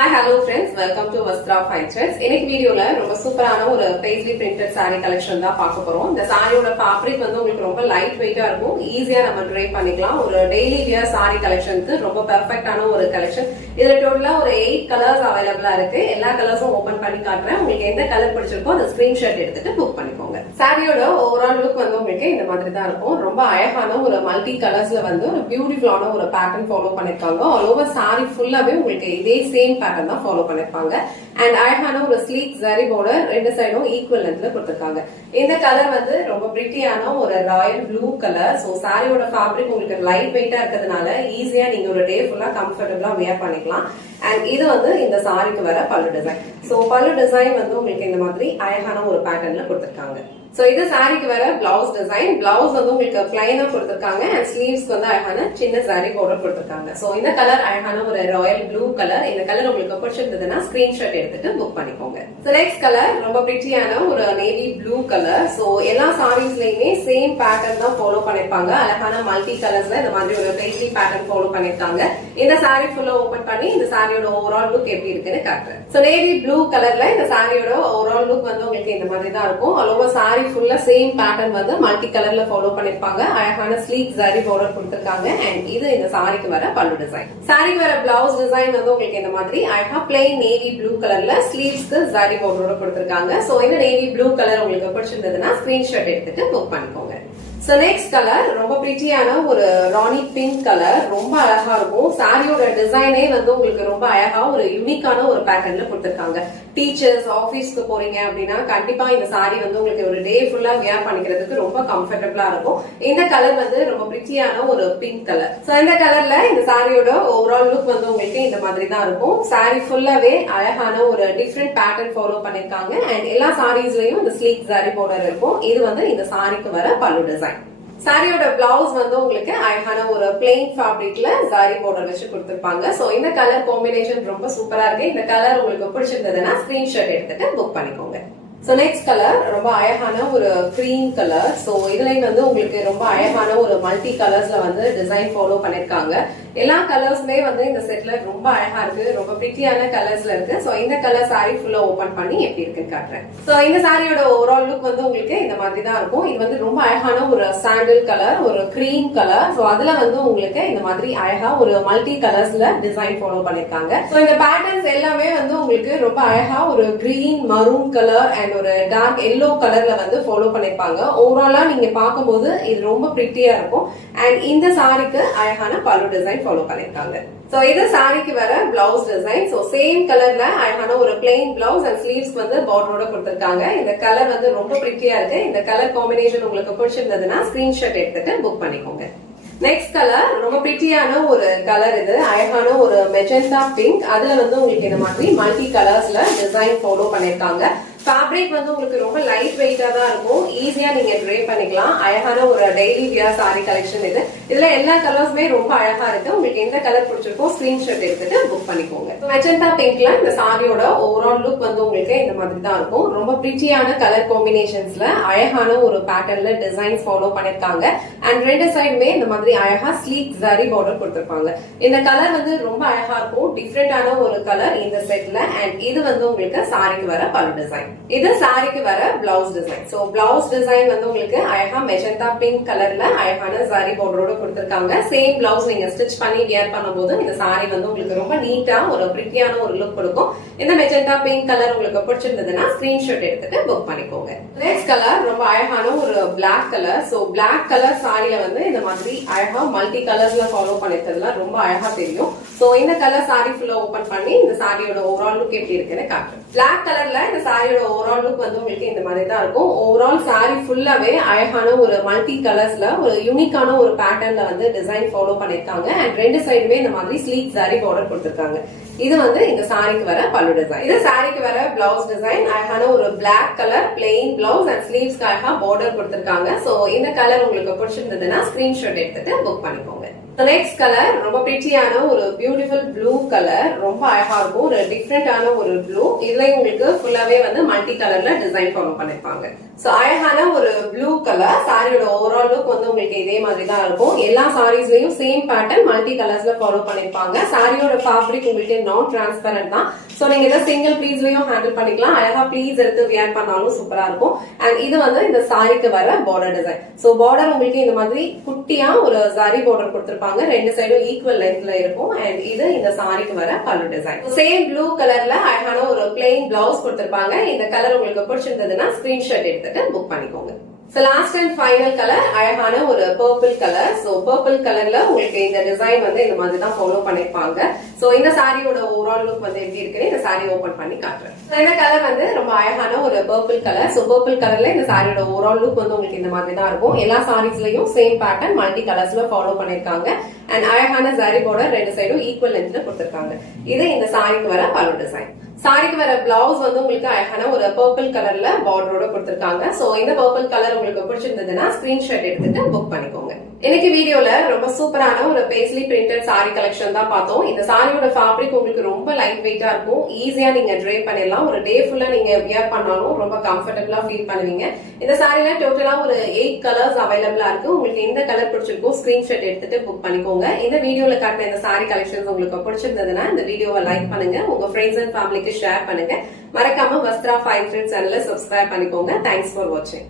Hi, hello friends. Welcome to Vastra Fine Threads. இன்னைக்கு வீடியோல ரொம்ப சூப்பரான ஒரு paisley printed saree collection தான் பார்க்க போறோம். இந்த சாரியோட fabric வந்து உங்களுக்கு ரொம்ப லைட் வெயிட்டா இருக்கும். ஈஸியா நம்ம ட்ரை பண்ணிக்கலாம். ஒரு டெய்லி வியர் saree collectionக்கு ரொம்ப பெர்ஃபெக்ட்டான ஒரு கலெக்ஷன். இதுல டோட்டலா ஒரு 8 கலர்ஸ் அவைலபிளா இருக்கு. எல்லா கலர்ஸும் ஓபன் பண்ணி காட்டுறேன். உங்களுக்கு எந்த கலர் பிடிச்சிருக்கோ அந்த ஸ்கிரீன்ஷாட் எடுத்துட்டு புக் பண்ணிக்கோங்க. சாரியோட ஓவரால் லுக் வந்து உங்களுக்கு இந்த மாதிரி தான் இருக்கும். ரொம்ப அழகான ஒரு மல்டி கலர்ஸ்ல வந்து ஒரு பியூட்டிஃபுல்லான ஒரு பேட்டர்ன் ஃபாலோ பண்ணிருக்காங்க. ஆல் ஓவர் சாரி ஃபுல்லாவே உங்களுக்கு இதே சேம் பேட்டர்ன் தான் ஃபாலோ பண்ணிருப்பாங்க. அண்ட் அழகான ஒரு ஸ்லீக் ஜரி பார்டர் ரெண்டு சைடும் ஈக்குவல் லென்த்ல கொடுத்திருக்காங்க. இந்த கலர் வந்து ரொம்ப பிரிட்டியான ஒரு ராயல் ப்ளூ கலர். சோ சாரியோட ஃபேப்ரிக் உங்களுக்கு லைட் வெயிட்டா இருக்கிறதுனால ஈஸியா நீங்க ஒரு டே ஃபுல்லா கம்ஃபர்டபுளா வியர் பண்ணிக்கலாம். அண்ட் இது வந்து இந்த சாரிக்கு வர பல்லு டிசைன். சோ பல்லு டிசைன் வந்து உங்களுக்கு இந்த மாதிரி அழகான ஒரு பேட்டர்ன்ல கொடுத்திருக்காங்க. சோ இது சாரிக்கு வர பிளவுஸ் டிசைன். பிளவுஸ் வந்து உங்களுக்கு பிளைனா கொடுத்திருக்காங்க அண்ட் ஸ்லீவ்ஸ்க்கு வந்து அழகான சின்ன சாரி பார்டர் கொடுத்திருக்காங்க. சோ இந்த கலர் அழகான ஒரு ராயல் ப்ளூ கலர். இந்த கலர் உங்களுக்கு பிடிச்சிருந்ததுன்னா ஸ்கிரீன்ஷாட் எடுத்துட்டு புக் பண்ணிக்கோங்க. சோ நெக்ஸ்ட் கலர் ரொம்ப பிரிட்டியான ஒரு நேவி ப்ளூ கலர். சோ எல்லா சாரீஸ்லயுமே சேம் பேட்டர்ன் தான் ஃபாலோ பண்ணிருப்பாங்க. அழகான மல்டி கலர்ஸ்ல இந்த மாதிரி ஒரு பேஸ்லி பேட்டர்ன் ஃபாலோ பண்ணிருக்காங்க. இந்த சாரி ஃபுல்லா ஓபன் பண்ணி இந்த சாரியோட ஓவரால் லுக் எப்படி இருக்குன்னு காட்டுறேன். சோ நேவி ப்ளூ கலர்ல இந்த சாரியோட ஓவரால் லுக் வந்து உங்களுக்கு இந்த மாதிரி தான் இருக்கும். ஆல் ஓவர் சாரி ஃபுல்லா சேம் பேட்டர்ன் வந்து மல்டி கலர்ல ஃபாலோ பண்ணிருப்பாங்க. அழகான ஸ்லீக் ஜரி பார்டர் கொடுத்திருக்காங்க. அண்ட் இது இந்த சாரிக்கு வர பல்லு டிசைன். சாரிக்கு வர பிளவுஸ் டிசைன் வந்து உங்களுக்கு இந்த மாதிரி அழகா பிளைன் நேவி ப்ளூ கலர்ல ஸ்லீவ்ஸ்க்கு ஜரி பார்டரோட கொடுத்திருக்காங்க. சோ இந்த நேவி ப்ளூ கலர் உங்களுக்கு பிடிச்சிருந்ததுன்னா ஸ்கிரீன்ஷாட் எடுத்துட்டு புக் பண்ணிக்கோங்க. சோ நெக்ஸ்ட் கலர் ரொம்ப பிரிட்டியான ஒரு ராணி பிங்க் கலர். ரொம்ப அழகா இருக்கும். சாரியோட டிசைனே வந்து உங்களுக்கு ரொம்ப அழகா ஒரு யூனிக்கான ஒரு பேட்டர்ன்ல கொடுத்திருக்காங்க. டீச்சர்ஸ் ஆபீஸ்க்கு போறீங்க அப்படின்னா கண்டிப்பா இந்த சாரி வந்து உங்களுக்கு ஒரு டே ஃபுல்லா வியர் பண்ணிக்கிறதுக்கு ரொம்ப கம்ஃபர்டபுளா இருக்கும். இந்த கலர் வந்து ரொம்ப பிரிட்டியான ஒரு பிங்க் கலர். சோ இந்த கலர்ல இந்த சாரியோட ஓவரால் லுக் வந்து உங்களுக்கு இந்த மாதிரி தான் இருக்கும். சாரி ஃபுல்லாவே அழகான ஒரு டிஃப்ரெண்ட் பேட்டர்ன் ஃபாலோ பண்ணிருக்காங்க. அண்ட் எல்லா சாரீஸ்லயும் இந்த ஸ்லீக் ஜரி பார்டர் இருக்கும். இது வந்து இந்த சாரிக்கு வர பல்லு டிசைன். சாரியோட பிளவுஸ் வந்து உங்களுக்கு அழகான ஒரு பிளெயின் ஃபேப்ரிக்ல ஜரி பார்டர் வச்சு கொடுத்திருப்பாங்க. சோ இந்த கலர் காம்பினேஷன் ரொம்ப சூப்பரா இருக்கு. இந்த கலர் உங்களுக்கு பிடிச்சிருந்ததுன்னா ஸ்கிரீன்ஷாட் எடுத்துட்டு புக் பண்ணிக்கோங்க. சோ நெக்ஸ்ட் கலர் ரொம்ப அழகான ஒரு கிரீம் கலர். சோ இதுலயும் வந்து உங்களுக்கு ரொம்ப அழகான ஒரு மல்டி கலர்ஸ்ல வந்து டிசைன் ஃபாலோ பண்ணிருக்காங்க. எல்லா கலர்ஸுமே வந்து இந்த செட்ல ரொம்ப அழகா இருக்கு. ரொம்ப பிரிட்டியான கலர்ஸ்ல இருக்கு. சோ இந்த கலர் சாரி ஃபுல்லா ஓபன் பண்ணி எப்படி இருக்குன்னு காட்டுறேன். சோ இந்த சாரியோட ஓவரால் லுக் வந்து உங்களுக்கு இந்த மாதிரி தான் இருக்கும். இது வந்து ரொம்ப அழகான ஒரு சாண்டில் கலர், ஒரு கிரீம் கலர். சோ அதுல வந்து உங்களுக்கு இந்த மாதிரி அழகா ஒரு மல்டி கலர்ஸ்ல டிசைன் ஃபாலோ பண்ணிருக்காங்க. சோ இந்த பேட்டர்ன்ஸ் எல்லாமே வந்து உங்களுக்கு ரொம்ப அழகா ஒரு கிரீன், மரூன் கலர் அண்ட் ஒரு டார்க் எல்லோ கலர்ல வந்து ஃபாலோ பண்ணிருப்பாங்க. ஓவராலா நீங்க பார்க்கும்போது இது ரொம்ப பிரிட்டியா இருக்கும். அண்ட் இந்த சாரிக்கு அழகான பல்லு டிசைன் ஃபாலோ பண்ணிருக்காங்க. சோ இது சாரிக்கு வர பிளவுஸ் டிசைன். சோ சேம் கலர்ல அழகான ஒரு பிளெயின் பிளவுஸ் அண்ட் ஸ்லீவ்ஸ் வந்து பார்டரோட கொடுத்திருக்காங்க. இந்த கலர் வந்து ரொம்ப பிரிட்டியா இருக்கு. இந்த கலர் காம்பினேஷன் உங்களுக்கு பிடிச்சிருந்ததுன்னா ஸ்கிரீன்ஷாட் எடுத்துட்டு புக் பண்ணிக்கோங்க. நெக்ஸ்ட் கலர் ரொம்ப பிரிட்டியான ஒரு கலர். இது அழகான ஒரு மெஜெண்டா பிங்க். அதுல வந்து உங்களுக்கு இந்த மாதிரி மல்டி கலர்ஸ்ல டிசைன் ஃபாலோ பண்ணிருக்காங்க. ஃபேப்ரிக் வந்து உங்களுக்கு ரொம்ப லைட் வெயிட்டா தான் இருக்கும். ஈஸியா நீங்க ட்ரை பண்ணிக்கலாம். அழகான ஒரு டெய்லி வியர் சாரி கலெக்ஷன் இது. இதுல எல்லா கலர்ஸுமே ரொம்ப அழகா இருக்கு. உங்களுக்கு எந்த கலர் பிடிச்சிருக்கோ ஸ்கிரீன்ஷாட் எடுத்துட்டு புக் பண்ணிக்கோங்க. மெஜெண்டா பிங்க்ல இந்த சாரியோட ஓவரால் லுக் வந்து உங்களுக்கு இந்த மாதிரி தான் இருக்கும். ரொம்ப பிரிட்டியான கலர் காம்பினேஷன்ஸ்ல அழகான ஒரு பேட்டர்ன்ல டிசைன்ஸ் ஃபாலோ பண்ணிருக்காங்க. அண்ட் ரெண்டு சைடுமே இந்த மாதிரி அழகா ஸ்லீக் ஜரி பார்டர் கொடுத்திருப்பாங்க. இந்த கலர் வந்து ரொம்ப அழகா இருக்கும். டிஃப்ரெண்டான ஒரு கலர் இந்த செட்ல. அண்ட் இது வந்து உங்களுக்கு சாரிக்கு வர பல்லு டிசைன். இது சாரிக்கு வர blouse design. So blouse design வந்து உங்களுக்கு அழகா மெஜெண்டா பிங்க் கலர்ல அழகான சாரி பார்டரோட கொடுத்திருக்காங்க. சேம் பிளவுஸ் நீங்க ஸ்டிச் பண்ணி வியர் பண்ணும்போது இந்த சாரி வந்து உங்களுக்கு ரொம்ப நீட்டா ஒரு பிரிட்டியான ஒரு லுக் கொடுக்கும். இந்த மெஜெண்டா பிங்க் கலர் உங்களுக்கு பிடிச்சிருந்ததுன்னா ஸ்கிரீன்ஷாட் எடுத்துட்டு புக் பண்ணிக்கோங்க. நெக்ஸ்ட் கலர் ரொம்ப அழகான ஒரு black colour. So black colour சாரியில வந்து இந்த மாதிரி அழகா மல்டி கலர்ஸ்ல ஃபாலோ பண்ணிருக்கிறதுல ரொம்ப அழகா தெரியும். சோ இந்த கலர் சாரி ஃபுல்லா ஓபன் பண்ணி இந்த சாரியோட ஓவரால் லுக் எப்படி இருக்குன்னு காட்டுறேன். பிளாக் கலர்ல இந்த சாரியோட ஓவரால் லுக் வந்து உங்களுக்கு இந்த மாதிரி தான் இருக்கும். ஓவரால் சாரி ஃபுல்லாவே அழகான ஒரு மல்டி கலர்ஸ்ல ஒரு யூனிக்கான ஒரு பேட்டர்ன்ல வந்து டிசைன் ஃபாலோ பண்ணிருக்காங்க. அண்ட் ரெண்டு சைடுமே இந்த மாதிரி ஸ்லீக் ஜரி பார்டர் கொடுத்திருக்காங்க. இது வந்து இந்த சாரிக்கு வர பல்லு டிசைன். இது சாரிக்கு வர பிளவுஸ் டிசைன். அழகான ஒரு black colour plain blouse and ஸ்லீவ்ஸ்க்கு அழகா பார்டர் கொடுத்திருக்காங்க. சோ இந்த கலர் உங்களுக்கு பிடிச்சிருந்ததுன்னா ஸ்கிரீன்ஷாட் எடுத்துட்டு புக் பண்ணிக்கோங்க. நெக்ஸ்ட் கலர் ரொம்ப பிரிட்டியான ஒரு பியூட்டிஃபுல் ப்ளூ கலர், ரொம்ப அழகா இருக்கும். ஒரு டிஃப்ரெண்டான ஒரு ப்ளூ. இதுல உங்களுக்கு ஃபுல்லாவே வந்து மல்டி கலர்ல டிசைன் ஃபாலோ பண்ணிருப்பாங்க. சோ அழகான ஒரு ப்ளூ கலர். சாரியோட ஓவரால் லுக் வந்து உங்களுக்கு இதே மாதிரி தான் இருக்கும். எல்லா சாரீஸ்லயும் சேம் பேட்டர்ன் மல்டி கலர்ஸ்ல ஃபாலோ பண்ணிருப்பாங்க. சாரியோட ஃபேப்ரிக் உங்களுக்கு நான் டிரான்ஸ்பரண்ட் தான். சோ நீங்க இதை சிங்கிள் ப்ளீஸ்லயும் ஹேண்டில் பண்ணிக்கலாம். அழகா ப்ளீஸ் எடுத்து வியர் பண்ணாலும் சூப்பரா இருக்கும். அண்ட் இது வந்து இந்த சாரிக்கு வர பார்டர் டிசைன். சோ பார்டர் உங்களுக்கு இந்த மாதிரி குட்டியா ஒரு சாரி பார்டர் கொடுத்திருப்பாங்க. ரெண்டு சைடும் ஈக்குவல் லென்த்ல இருக்கும். அண்ட் இது இந்த சாரிக்கு வர கலர் டிசைன். சேம் ப்ளூ கலர்ல அழகான ஒரு பிளெயின் பிளவுஸ் கொடுத்திருப்பாங்க. இந்த கலர் உங்களுக்கு பிடிச்சிருந்ததுன்னா ஸ்கிரீன்ஷாட் எடுத்துட்டு புக் பண்ணிக்கோங்க. So last and final color அழகான ஒரு purple color. So purple colorல உங்களுக்கு இந்த டிசைன் வந்து இந்த மாதிரி தான் ஃபாலோ பண்ணிருப்பாங்க. சோ இந்த சாரியோட ஓவரால் லுக் வந்து எப்படி இருக்குன்னு இந்த சாரி ஓபன் பண்ணி காட்டுறேன். இந்த கலர் வந்து ரொம்ப அழகான ஒரு பர்பிள் கலர். சோ பர்பிள் கலர்ல இந்த சாரியோட ஓவரால் லுக் வந்து உங்களுக்கு இந்த மாதிரி தான் இருக்கும். எல்லா சாரீஸ்லயும் சேம் பேட்டர்ன் மல்டி கலர்ஸ்ல ஃபாலோ பண்ணிருக்காங்க. அண்ட் அழகான சாரி பார்டர் ரெண்டு சைடும் ஈக்குவல் லென்த்ல கொடுத்திருக்காங்க. இது இந்த சாரிக்கு வர பல்லு டிசைன். சாரிக்கு வர பிளவுஸ் வந்து உங்களுக்கு அழகான ஒரு பர்பிள் கலர்ல பார்டரோட கொடுத்திருக்காங்க. சோ இந்த பர்பிள் கலர் உங்களுக்கு பிடிச்சிருந்ததுன்னா ஸ்கிரீன்ஷாட் எடுத்துட்டு புக் பண்ணிக்கோங்க. இன்னைக்கு வீடியோல ரொம்ப சூப்பரான ஒரு பேஸ்லி பிரிண்டட் சாரி கலெக்ஷன் தான் பார்த்தோம். இந்த சாரியோட ஃபேப்ரிக் உங்களுக்கு ரொம்ப லைட் வெயிட்டா இருக்கும். ஈஸியா நீங்க ட்ரை பண்ணிடலாம். ஒரு டே ஃபுல்லா நீங்க வியர் பண்ணாலும் ரொம்ப கம்ஃபர்டபுளா ஃபீல் பண்ணுவீங்க. இந்த சாரில டோட்டலா ஒரு 8 கலர்ஸ் அவைலபிளா இருக்கு. உங்களுக்கு எந்த கலர் பிடிச்சிருக்கோ ஸ்கிரீன்ஷாட் எடுத்துட்டு புக் பண்ணிக்கோங்க. இந்த வீடியோல காட்டின இந்த சாரி கலெக்ஷன்ஸ் உங்களுக்கு பிடிச்சிருந்ததுன்னா இந்த வீடியோவை லைக் பண்ணுங்க. உங்க ஃப்ரெண்ட்ஸ் அண்ட் ஃபேமிலிக்கு ஷேர் பண்ணுங்க. மறக்காம வஸ்த்ரா 5 Threads சேனலை சப்ஸ்கிரைப் பண்ணிக்கோங்க. தேங்க்ஸ் ஃபார் வாட்சிங்.